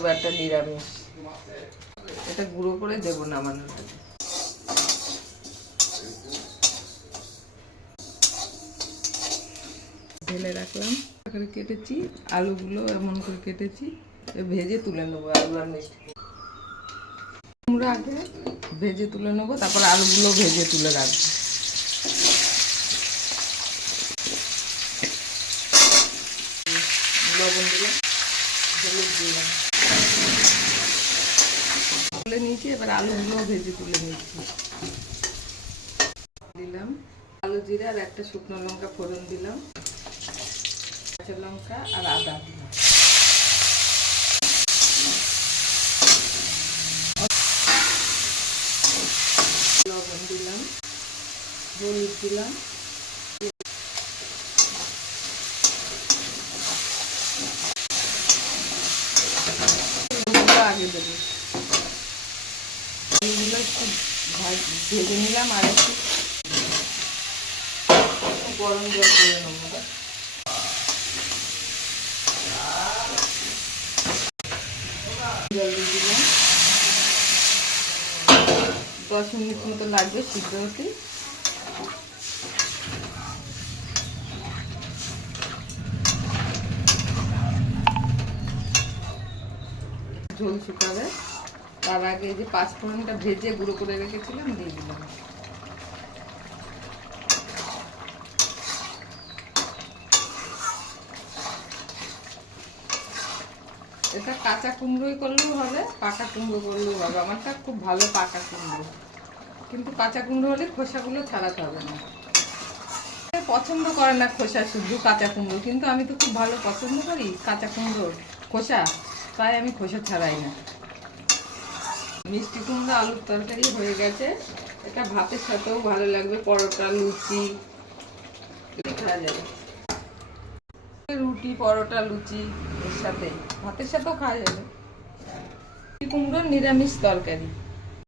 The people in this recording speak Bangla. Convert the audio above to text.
দেবো একটা নিরামিষ, এটা গুঁড়ো করে দেবো নামানোর আগে। ঢেলে রাখলাম, কেটেছি আলুগুলো এমন করে কেটেছি, ভেজে তুলে নেবো আলু আর মিষ্টি কুমড়ো আগে ভেজে তুলে নেবো, তারপর আলুগুলো ভেজে তুলে রাখবো। লবণ দিলাম, হলুদ দিলাম, তুলে নিয়েছি। এবার আলুগুলো ভেজে তুলে নিয়েছি, দিলাম কালো জিরা আর একটা শুকনো লঙ্কা ফোড়ন দিলাম, কাঁচা লঙ্কা আর আদা দিলাম, লবণ দিলাম, হলুদ দিলাম, আগে দেবো। এগুলো একটু ভেজে নিলাম আর একটু গরম জল করে নেবো। জল দিয়ে দিলাম, 10 মিনিট মতো লাগবে সিদ্ধ হতে। ঝোল শুকাবে, তার আগে যে 5 ফোড়নটা ভেজে গুঁড়ো করে রেখেছিলাম দিয়ে দিলাম। এটা কাঁচা কুমড়োই করলেও হবে, পাকা কুমড়ো করলেও হবে। আমারটা খুব ভালো পাকা কুমড়ো, কিন্তু কাঁচা কুমড়ো হলে খোসাগুলো ছাড়াতে হবে না। পছন্দ করে না খোসা শুধু কাঁচা কুমড়ো, কিন্তু আমি তো খুব ভালো পছন্দ করি কাঁচা কুমড়োর খোসা, তাই আমি খোসা ছাড়াই না। মিষ্টি কুমড়ো আলুর তরকারি হয়ে গেছে। এটা ভাতের সাথেও ভালো লাগবে, পরোটা লুচি খাওয়া যাবে। রুটি পরোটা লুচি এর সাথে ভাতের সাথেও খাওয়া যাবে। মিষ্টি কুমড়োর নিরামিষ তরকারি।